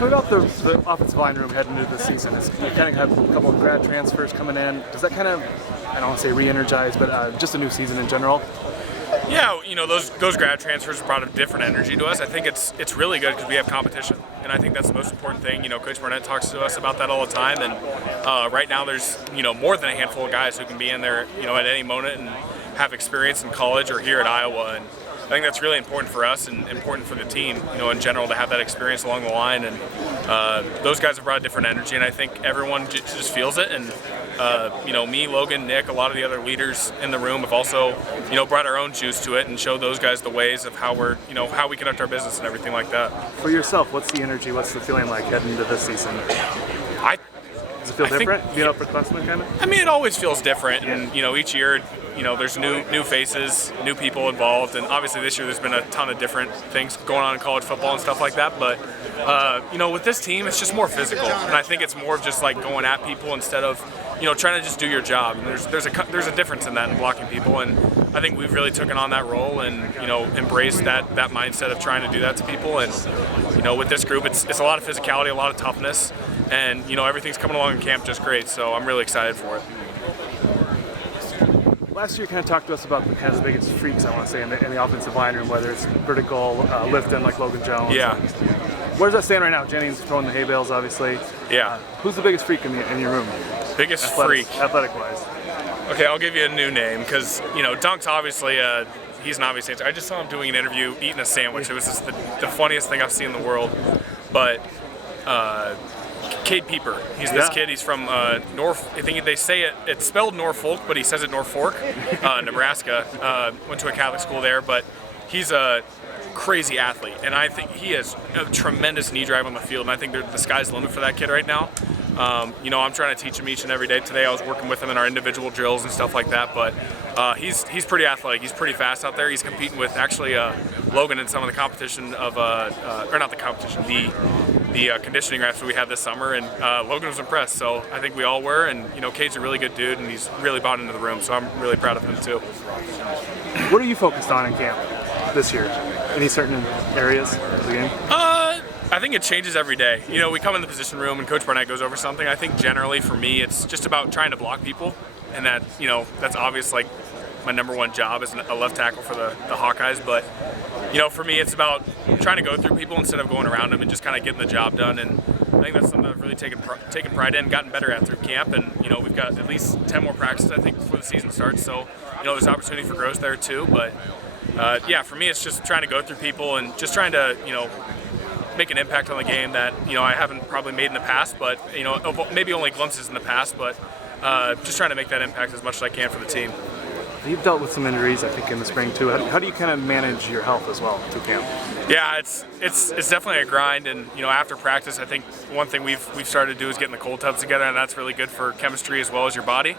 Tell me about the offensive line room heading into the season. You kind of have a couple of grad transfers coming in. Does that kind of, I don't want to say re-energize, but just a new season in general? Yeah, those grad transfers brought a different energy to us. I think it's really good because we have competition, and I think that's the most important thing. Coach Barnett talks to us about that all the time, and right now there's more than a handful of guys who can be in there at any moment and have experience in college or here at Iowa, and I think that's really important for us and important for the team, in general, to have that experience along the line. And those guys have brought a different energy, and I think everyone just feels it. And me, Logan, Nick, a lot of the other leaders in the room have also, brought our own juice to it and showed those guys the ways of how we're, how we conduct our business and everything like that. For yourself, what's the energy? What's the feeling like heading into this season? Does it feel different? Being upperclassmen, kind of? I mean, it always feels different, and each year, there's new faces, new people involved, and obviously this year there's been a ton of different things going on in college football and stuff like that. But with this team, it's just more physical, and I think it's more of just like going at people instead of trying to just do your job. And there's a difference in that in blocking people, and I think we've really taken on that role and embraced that mindset of trying to do that to people. And with this group, it's a lot of physicality, a lot of toughness, and everything's coming along in camp just great. So I'm really excited for it. Last year, you kind of talked to us about the biggest freaks, I want to say, in the offensive line room, whether it's vertical lifting like Logan Jones. Yeah. Where does that stand right now? Jennings throwing the hay bales, obviously. Yeah. Who's the biggest freak in your room? Biggest freak? Athletic-wise. Okay, I'll give you a new name because, Dunk's obviously he's an obvious answer. I just saw him doing an interview eating a sandwich. It was just the funniest thing I've seen in the world. But Cade Pieper. He's this kid. He's from North. I think they say it's spelled Norfolk, but he says it Norfolk, Nebraska. Went to a Catholic school there, but he's a crazy athlete, and I think he has a tremendous knee drive on the field. And I think the sky's the limit for that kid right now. I'm trying to teach him each and every day. Today I was working with him in our individual drills and stuff like that. But he's pretty athletic. He's pretty fast out there. He's competing with actually Logan in some of the competition of or not the competition, the conditioning reps we had this summer, and Logan was impressed. So I think we all were, and Cade's a really good dude, and he's really bought into the room. So I'm really proud of him too. What are you focused on in camp this year? Any certain areas of the game? I think it changes every day. We come in the position room and Coach Barnett goes over something. I think generally for me, it's just about trying to block people, and that that's obvious. Like my number one job is a left tackle for the Hawkeyes, but for me, it's about trying to go through people instead of going around them and just kind of getting the job done. And I think that's something I've really taken pride in, gotten better at through camp. And we've got at least 10 more practices, I think, before the season starts. So there's opportunity for growth there too. But for me, it's just trying to go through people and just trying to make an impact on the game that I haven't probably made in the past, but maybe only glimpses in the past. But just trying to make that impact as much as I can for the team. You've dealt with some injuries, I think, in the spring too. How do you kind of manage your health as well through camp? Yeah, it's definitely a grind, and after practice, I think one thing we've started to do is get in the cold tubs together, and that's really good for chemistry as well as your body.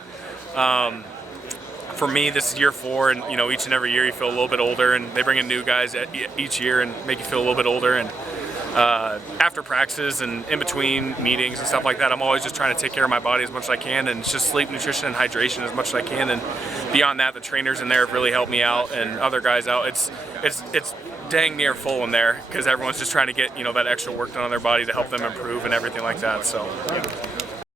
For me, this is year 4, and each and every year you feel a little bit older, and they bring in new guys each year and make you feel a little bit older. And after practices and in between meetings and stuff like that, I'm always just trying to take care of my body as much as I can, and it's just sleep, nutrition, and hydration as much as I can. And beyond that, the trainers in there have really helped me out, and other guys out. It's dang near full in there because everyone's just trying to get that extra work done on their body to help them improve and everything like that. So. Yeah.